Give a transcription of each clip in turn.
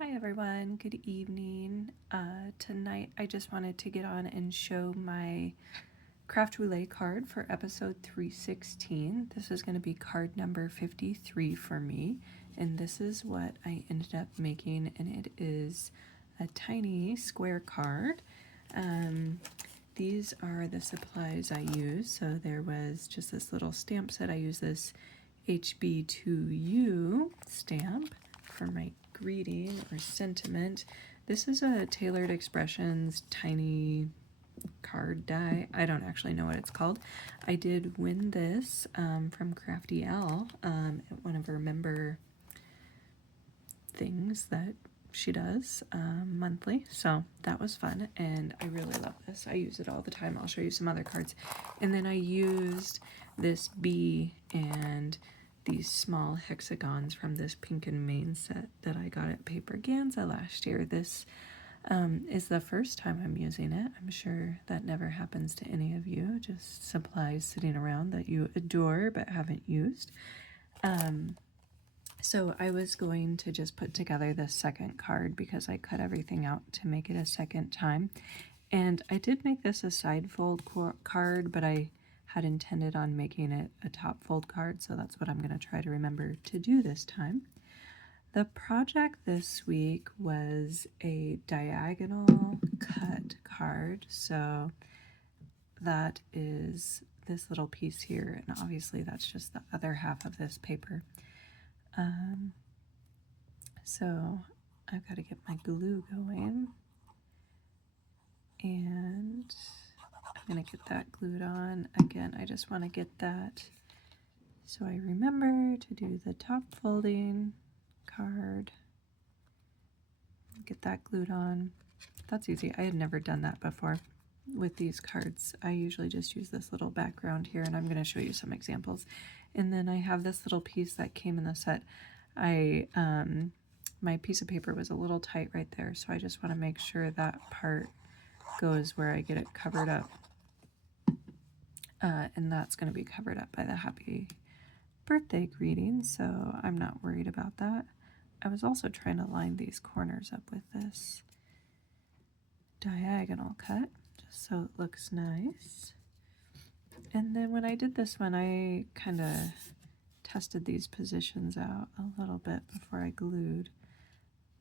Hi everyone, good evening. Tonight I just wanted to get on and show my Craft Roulette card for episode 316. This is going to be card number 53 for me, and this is what I ended up making, and it is a tiny square card. These are the supplies I use. So there was just this little stamp set. I use this HB2U stamp for my greeting or sentiment. This is a Tailored Expressions tiny card die. I don't actually know what it's called. I did win this from Crafty L at one of her member things that she does monthly, so that was fun, and I really love this. I use it all the time. I'll show you some other cards. And then I used this bee and these small hexagons from this Pink and Main set that I got at Paperganza last year. This is the first time I'm using it. I'm sure that never happens to any of you, just supplies sitting around that you adore but haven't used. So I was going to just put together the second card because I cut everything out to make it a second time. And I did make this a side fold card, but I had intended on making it a top fold card, so that's what I'm going to try to remember to do this time. The project this week was a diagonal cut card, so that is this little piece here, and obviously that's just the other half of this paper. So I've got to get my glue going, and I'm going to get that glued on. Again, I just want to get that so I remember to do the top folding card. Get that glued on. That's easy. I had never done that before with these cards. I usually just use this little background here, and I'm going to show you some examples. And then I have this little piece that came in the set. My piece of paper was a little tight right there, so I just want to make sure that part goes where I get it covered up. And that's going to be covered up by the happy birthday greeting, so I'm not worried about that. I was also trying to line these corners up with this diagonal cut, just so it looks nice. And then when I did this one, I kind of tested these positions out a little bit before I glued,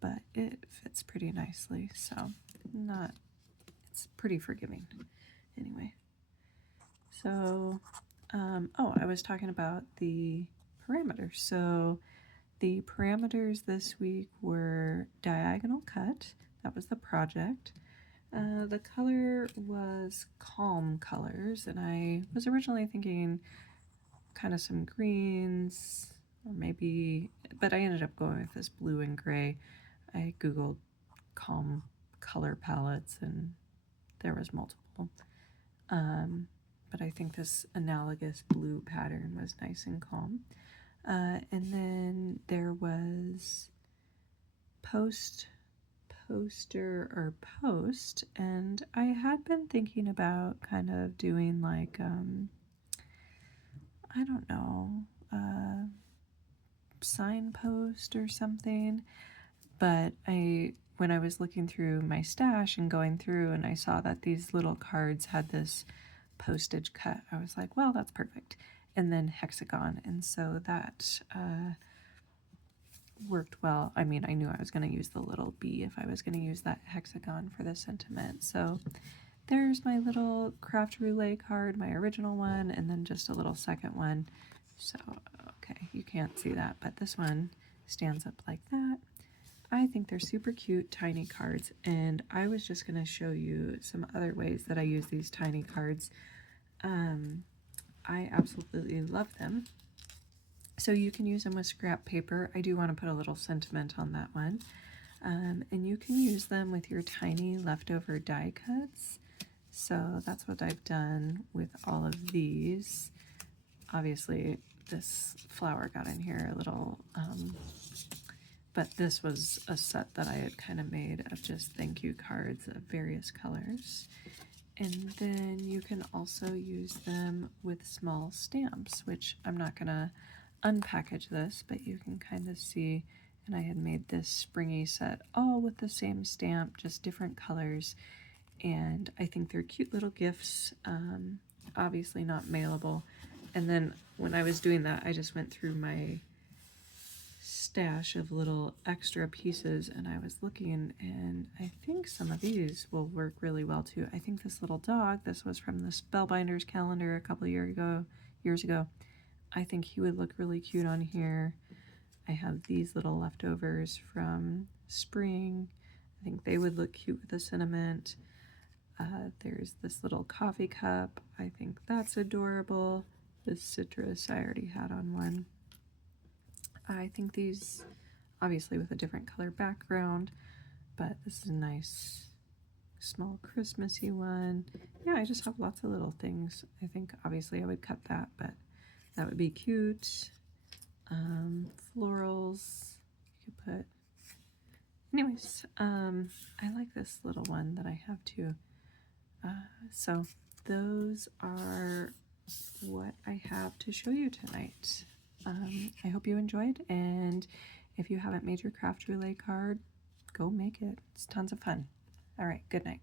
but it fits pretty nicely, so it's pretty forgiving. Anyway, so, I was talking about the parameters. So the parameters this week were diagonal cut. That was the project. The color was calm colors, and I was originally thinking kind of some greens, or maybe, but I ended up going with this blue and gray. I googled calm color palettes, and there was multiple. But I think this analogous blue pattern was nice and calm. And then there was poster or post, and I had been thinking about kind of doing like I don't know, signpost or something, but when I was looking through my stash and going through, and I saw that these little cards had this postage cut, I was like, well, that's perfect. And then hexagon, and so that worked well. I mean, I knew I was going to use the little B if I was going to use that hexagon for the sentiment. So there's my little Craft Roulette card, my original one, and then just a little second one. So, okay, you can't see that, but this one stands up like that. I think they're super cute, tiny cards, and I was just going to show you some other ways that I use these tiny cards. I absolutely love them. So you can use them with scrap paper. I do want to put a little sentiment on that one. And you can use them with your tiny leftover die cuts. So that's what I've done with all of these. Obviously, this flower got in here a little, but this was a set that I had kind of made of just thank you cards of various colors. And then you can also use them with small stamps, which I'm not going to unpackage this, but you can kind of see and I had made this springy set all with the same stamp, just different colors, and I think they're cute little gifts, obviously not mailable. And then when I was doing that, I just went through my stash of little extra pieces and I was looking, and I think some of these will work really well too. I think this little dog, this was from the Spellbinders calendar a couple years ago. I think he would look really cute on here. I have these little leftovers from spring. I think they would look cute with a sentiment. There's this little coffee cup. I think that's adorable. This citrus, I already had on one. I think these, obviously with a different color background, but this is a nice small Christmassy one. Yeah, I just have lots of little things. I think obviously I would cut that, but that would be cute. Florals, you could put. Anyways, I like this little one that I have too. So those are what I have to show you tonight. I hope you enjoyed, and if you haven't made your craft relay card, go make it. It's tons of fun. All right, good night.